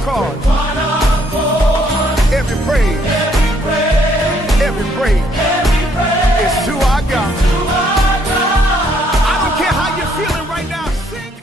accord. Every praise, every praise is to our God. I don't care how you're feeling right now. Sing.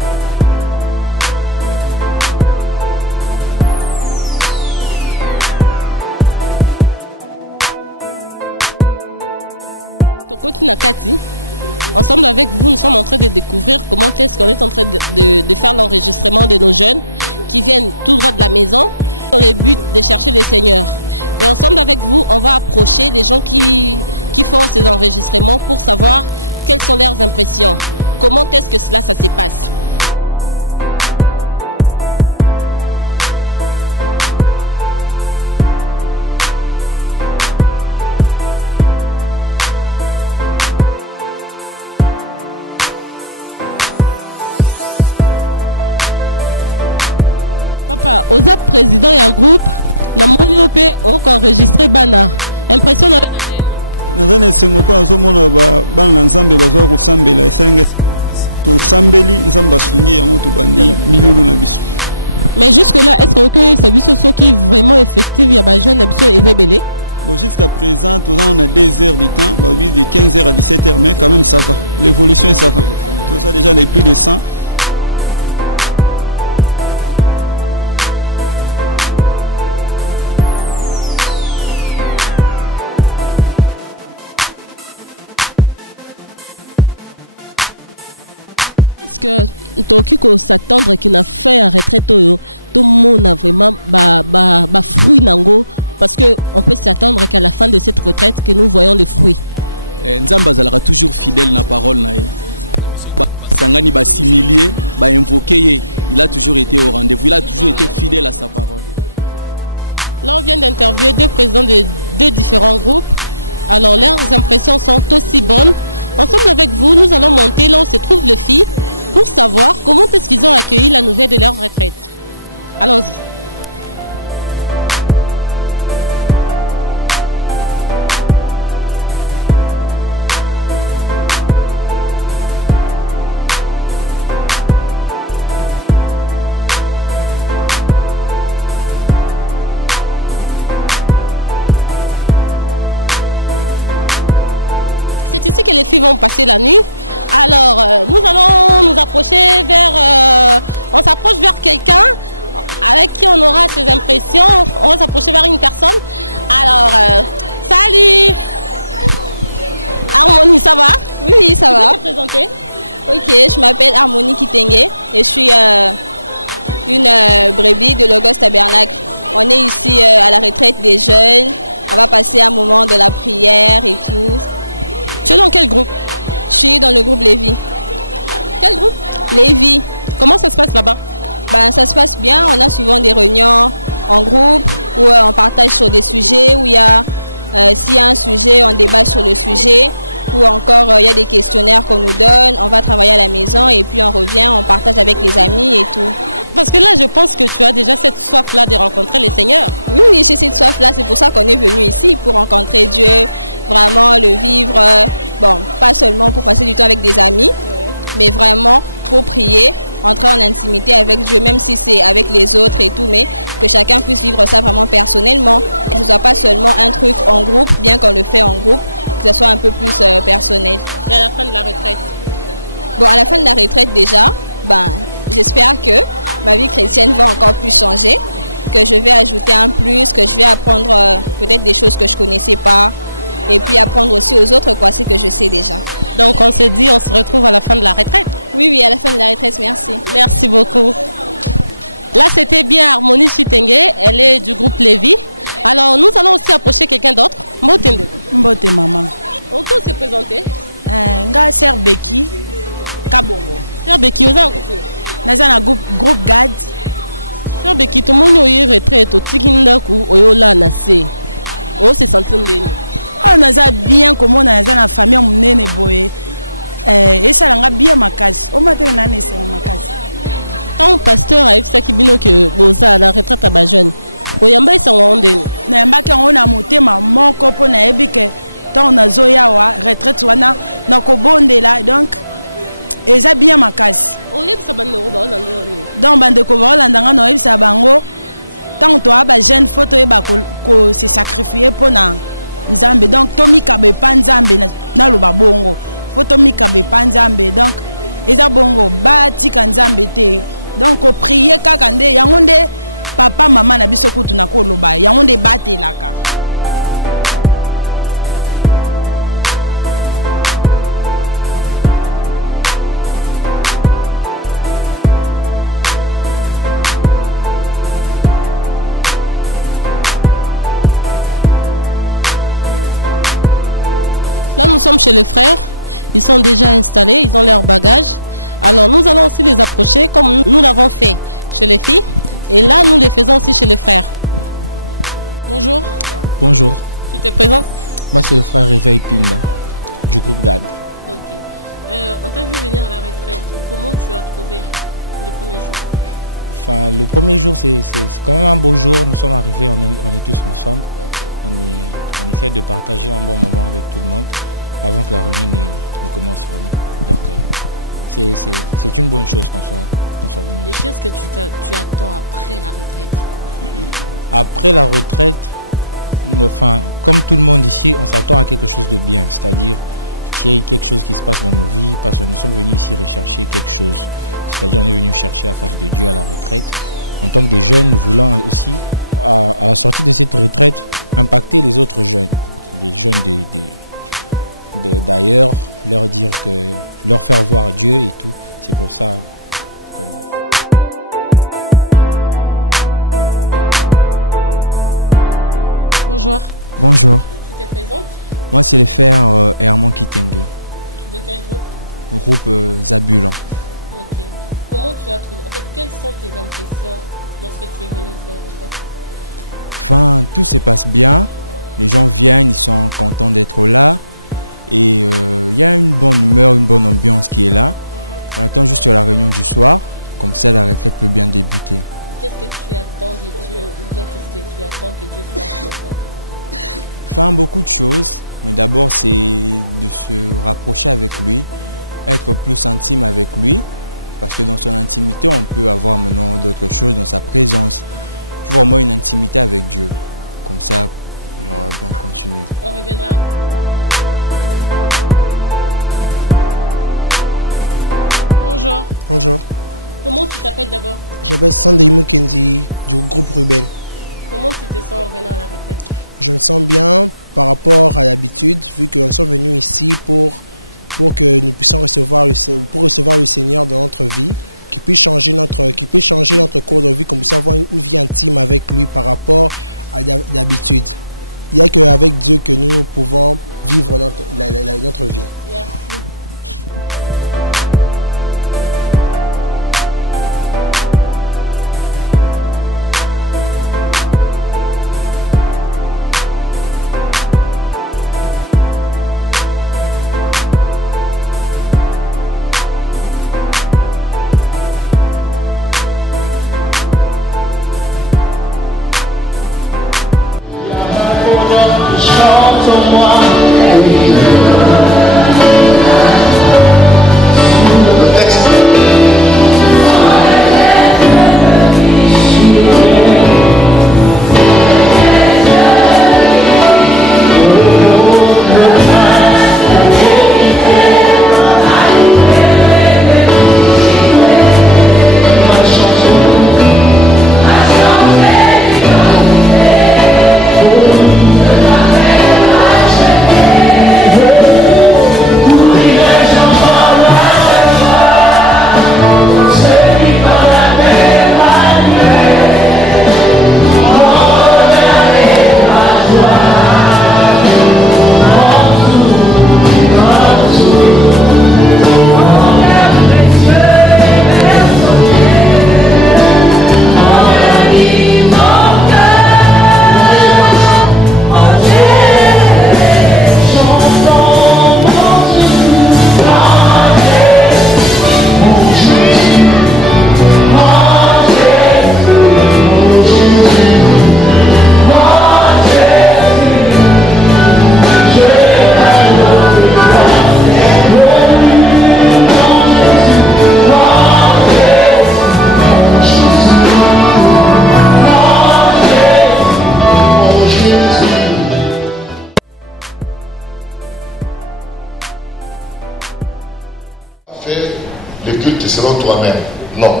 selon toi-même. Non.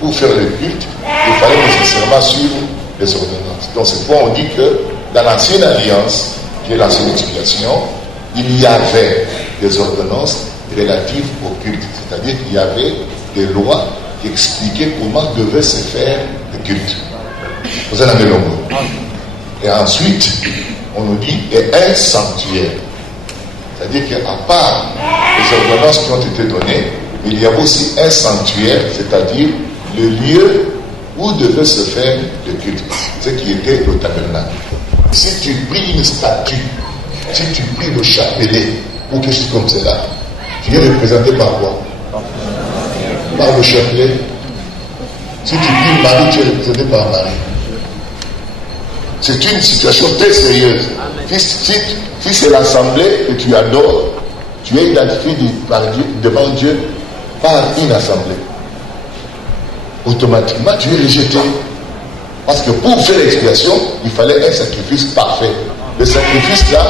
Pour faire le culte, il fallait nécessairement suivre les ordonnances. Donc c'est pourquoi on dit que dans l'ancienne alliance, qui est l'ancienne expiation, il y avait des ordonnances relatives au culte. C'est-à-dire qu'il y avait des lois qui expliquaient comment devait se faire le culte. Vous en avez longuement. Et ensuite, on nous dit, et un sanctuaire. C'est-à-dire qu'à part les ordonnances qui ont été données, il y a aussi un sanctuaire, c'est-à-dire le lieu où devait se faire le culte, ce qui était le tabernacle. Si tu pries une statue, si tu pries le chapelet, ou quelque chose comme cela, tu es représenté par quoi? Par le chapelet. Si tu pries Marie, tu es représenté par Marie. C'est une situation très sérieuse. Si c'est l'assemblée que tu adores, tu es identifié devant Dieu par une assemblée. Automatiquement, tu es rejeté. Parce que pour faire l'expiation, il fallait un sacrifice parfait. Le sacrifice là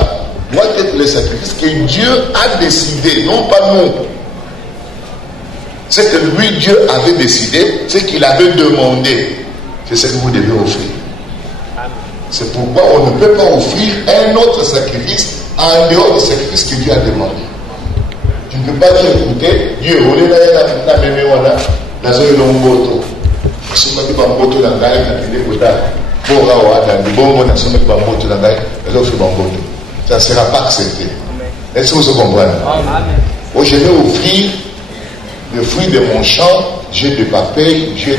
doit être le sacrifice que Dieu a décidé, non pas nous. C'est que lui, Dieu avait décidé, c'est qu'il avait demandé. C'est ce que vous devez offrir. C'est pourquoi on ne peut pas offrir un autre sacrifice en dehors du sacrifice que Dieu a demandé. Tu ne peux pas dire, écoutez, Dieu, on est là, ça ne sera pas accepté. Est-ce que vous comprenez? Oh, je vais offrir le fruit de mon champ, j'ai de papier, j'ai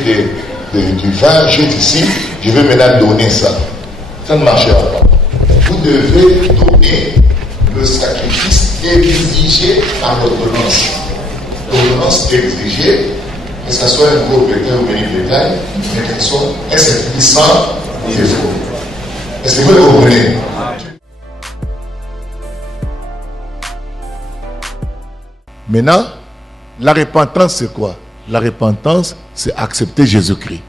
du vin, j'ai d'ici, je vais maintenant donner ça. Ça ne marchera pas. Vous devez donner le sacrifice exigé par l'ordonnance. L'ordonnance exigée, que ce soit un gros bétail ou un bétail, mais que ce soit un sacrifice sans défaut. Est-ce que vous le comprenez? Maintenant, la repentance, c'est quoi? La repentance, c'est accepter Jésus-Christ.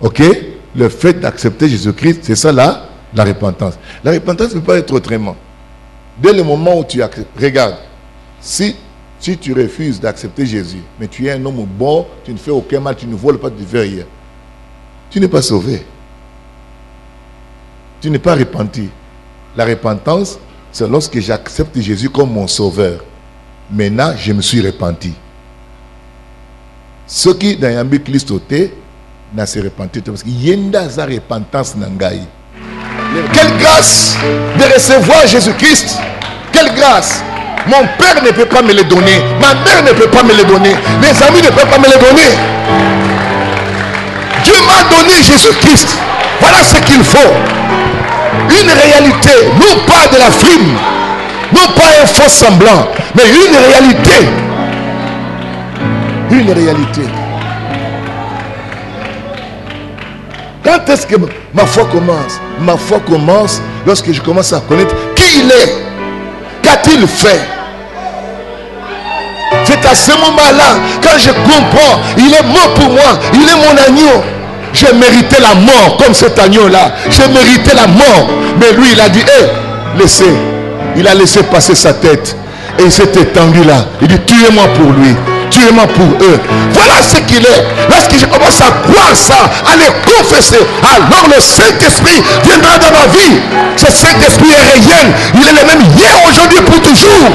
Ok? Le fait d'accepter Jésus-Christ, c'est ça là, la repentance. La repentance ne peut pas être autrement. Dès le moment où tu acceptes, regarde, si tu refuses d'accepter Jésus, mais tu es un homme bon, tu ne fais aucun mal, tu ne voles pas, tu ne fais rien, tu n'es pas sauvé. Tu n'es pas repenti. La repentance, c'est lorsque j'accepte Jésus comme mon sauveur. Maintenant, je me suis repenti. Ceux qui, dans Yambi Christoté, n'a se repenti parce qu'il y a une repentance nangaï. Quelle grâce de recevoir Jésus-Christ. Quelle grâce. Mon père ne peut pas me le donner. Ma mère ne peut pas me le donner. Mes amis ne peuvent pas me le donner. Dieu m'a donné Jésus-Christ. Voilà ce qu'il faut. Une réalité, non pas de la frime, non pas un faux semblant, mais une réalité. Une réalité. Quand est-ce que Ma foi commence. Ma foi commence lorsque je commence à connaître qui il est. Qu'a-t-il fait? C'est à ce moment-là, quand je comprends, il est mort pour moi, il est mon agneau. J'ai mérité la mort comme cet agneau-là. J'ai mérité la mort. Mais lui, il a dit, hé, laissez. Il a laissé passer sa tête. Et il s'est étendu là. Il dit, tuez-moi pour lui. Tuez-moi pour eux. Voilà ce qu'il est. Lorsque je commence à croire ça, à le confesser, alors le Saint-Esprit viendra dans ma vie. Ce Saint-Esprit est réel. Il est le même hier, aujourd'hui, pour toujours.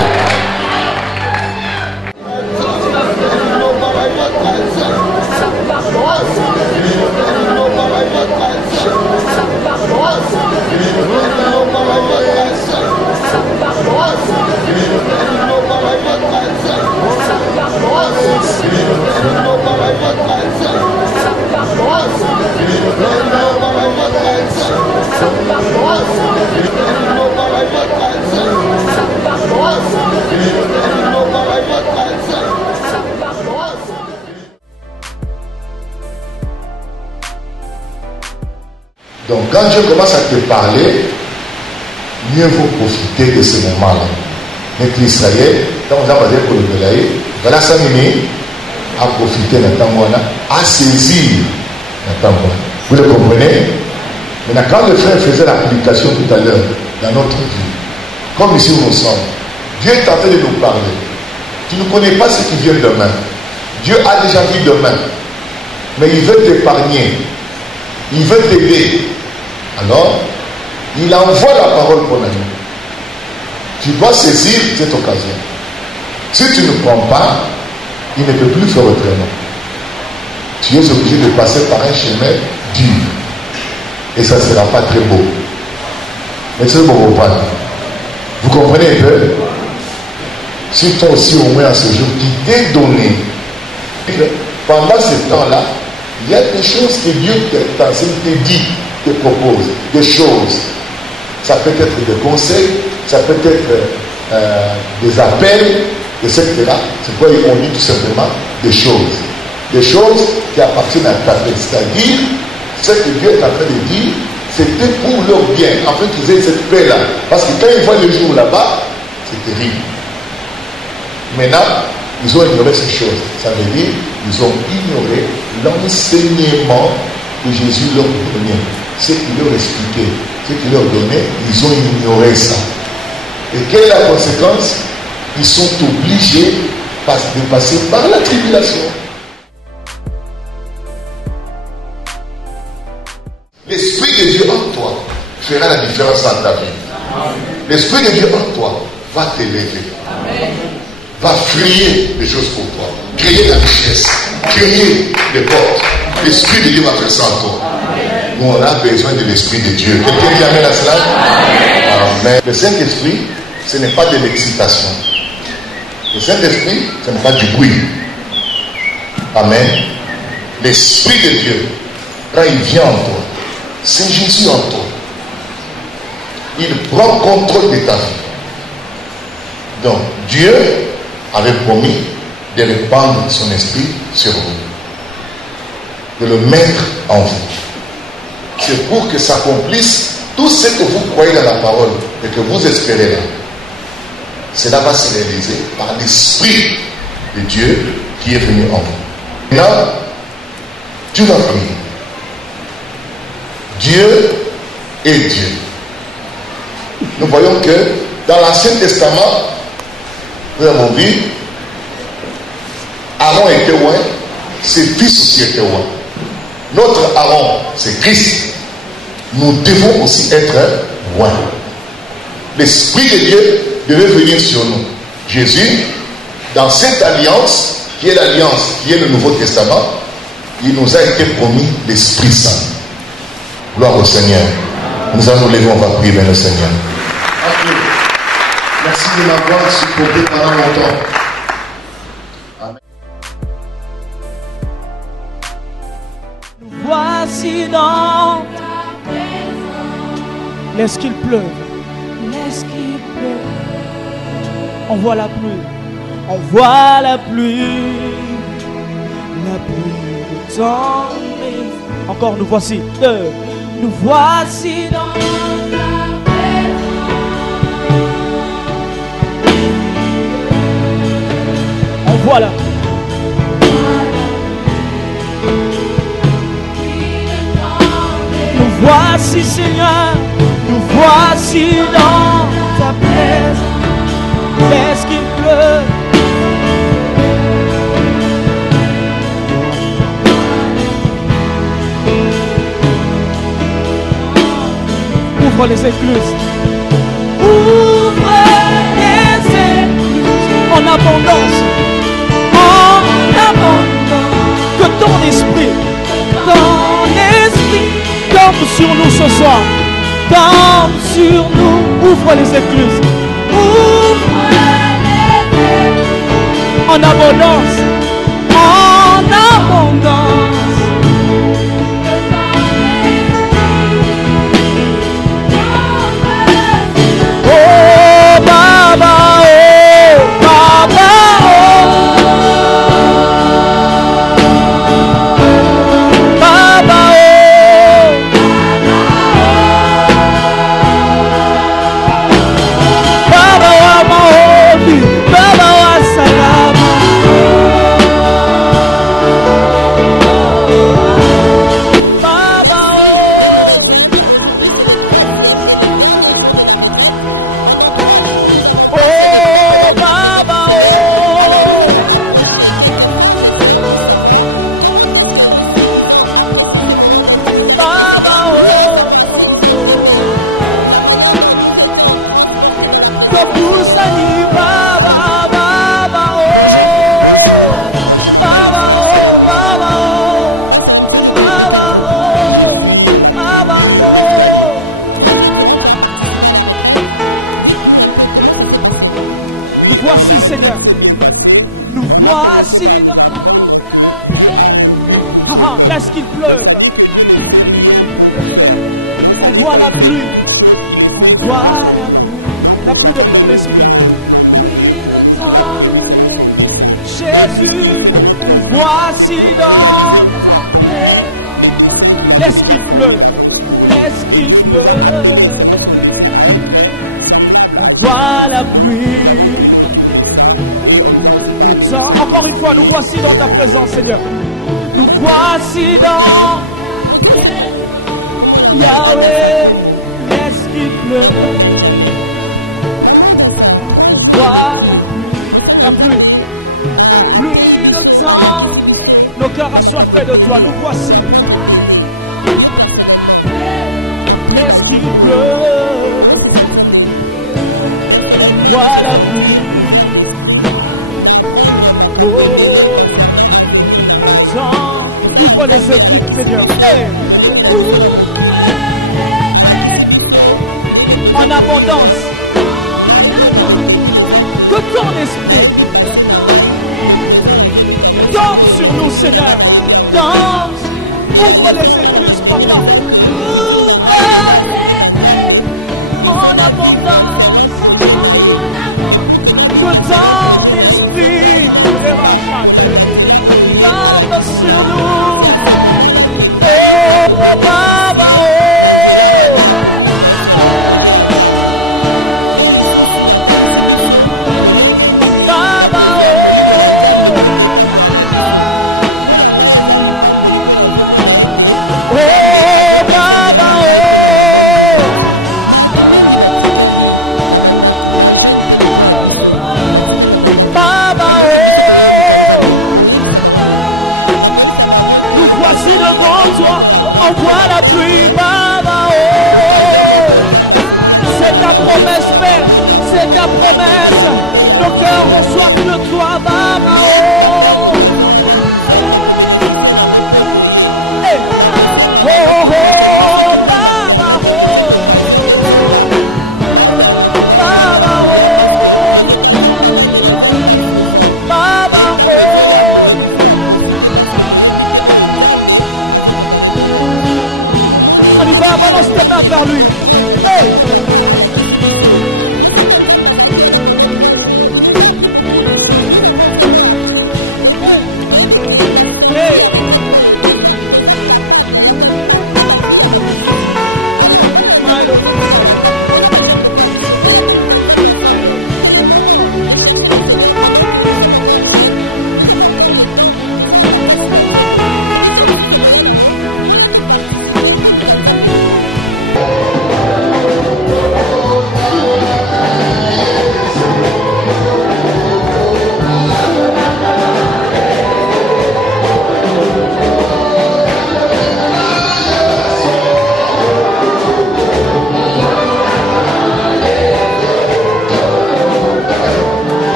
Donc quand Dieu commence à te parler, mieux vaut profiter de ce moment-là. Mais Israël, quand on a basé pour le Belaï, voilà ça minutes à profiter à saisir. Vous le comprenez? Maintenant, quand le frère faisait l'application tout à l'heure dans notre vie, comme ici nous sommes, Dieu est en train de nous parler. Tu ne connais pas ce qui vient demain. Dieu a déjà vu demain. Mais il veut t'épargner. Il veut t'aider. Alors, il envoie la parole pour nous. Tu dois saisir cette occasion. Si tu ne prends pas, il ne peut plus faire autrement. Tu es obligé de passer par un chemin dur. Et ça ne sera pas très beau. Mais c'est bon, vous comprenez un peu? Si toi aussi au moins à ce jour, qui t'est donné, pendant ce temps-là, il y a des choses que Dieu t'enseigne, te dit, te propose, des choses. Ça peut être des conseils, ça peut être des appels, etc. C'est quoi on dit tout simplement des choses. Des choses qui appartiennent à ta vie. C'est-à-dire, ce que Dieu est en train de dire, c'était pour leur bien, afin qu'ils aient cette paix-là. Parce que quand ils voient le jour là-bas, c'est terrible. Maintenant, ils ont ignoré ces choses. Ça veut dire qu'ils ont ignoré l'enseignement que Jésus leur donnait. Ce qu'il leur expliquait, ce qu'il leur donnait, ils ont ignoré ça. Et quelle est la conséquence? Ils sont obligés de passer par la tribulation. L'Esprit de Dieu en toi fera la différence dans ta vie. L'Esprit de Dieu en toi va t'élever. Va créer des choses pour toi. Créer la richesse. Créer des portes. L'Esprit de Dieu va faire ça en toi. Nous, on a besoin de l'Esprit de Dieu. Quelqu'un dit amen à cela? Amen. Le Saint-Esprit, ce n'est pas de l'excitation. Le Saint-Esprit, ce n'est pas du bruit. Amen. L'Esprit de Dieu, quand il vient en toi, c'est Jésus en toi. Il prend contrôle de ta vie. Donc, Dieu avait promis de répandre son esprit sur vous, de le mettre en vous. C'est pour que s'accomplisse tout ce que vous croyez dans la parole et que vous espérez là. Cela va se réaliser par l'Esprit de Dieu qui est venu en vous. Là, tu vas prier. Dieu est Dieu. Nous voyons que dans l'Ancien Testament, nous avons vu Aaron était loin, ses fils aussi étaient loin. Notre Aaron, c'est Christ. Nous devons aussi être loin. L'Esprit de Dieu devait venir sur nous. Jésus, dans cette alliance, qui est l'alliance, qui est le Nouveau Testament, il nous a été promis l'Esprit Saint. Gloire au Seigneur. Nous allons nous lever, on va prier vers le Seigneur. Merci de m'avoir supporté pendant longtemps. Amen. Nous voici dans ta maison. Laisse qu'il pleuve. Laisse qu'il pleuve. On voit la pluie. On voit la pluie. La pluie de ton maison. Encore nous voici. nous voici dans ta présence. En voilà. Nous voici, Seigneur, nous voici dans ta présence. Laisse qu'il pleuve. Ouvre les écluses. Ouvre les écluses en abondance. En abondance. Que ton esprit tombe sur nous ce soir. Tombe sur nous. Ouvre les écluses. Ouvre les écluses en abondance. En abondance. Voici, Seigneur, nous voici dans ta laisse qu'il pleuve. Envoie la pluie. Envoie la pluie de ton esprit. Jésus, nous voici dans ta présence. Laisse qu'il pleuve. Laisse qu'il pleuve. Envoie la pluie. Encore une fois, nous voici dans ta présence, Seigneur. Nous voici dans Yahweh, laisse qu'il pleuve. Envoie la pluie de temps. Nos cœurs assoiffés de toi, nous voici. Laisse qu'il pleuve. Envoie la pluie. Ouvre les écluses, Seigneur. Hey. En abondance. Que ton esprit tombe sur nous, Seigneur. Ouvre les écluses, Papa. Ouvre en abondance. Que ton esprit tombe sur nous. Oh, Baba, oh. Baba, oh. Oh, Baba, oh. Baba, oh. Nous voici devant toi. Envoie la pluie, Baba, oh. C'est ta promesse, Père. C'est ta promesse. Nos cœurs ont soif de toi, Baba, oh. Hey. Oh, oh, oh, Baba, oh. Baba, oh. Baba, oh. On y va, balance tes mains vers lui. Hey.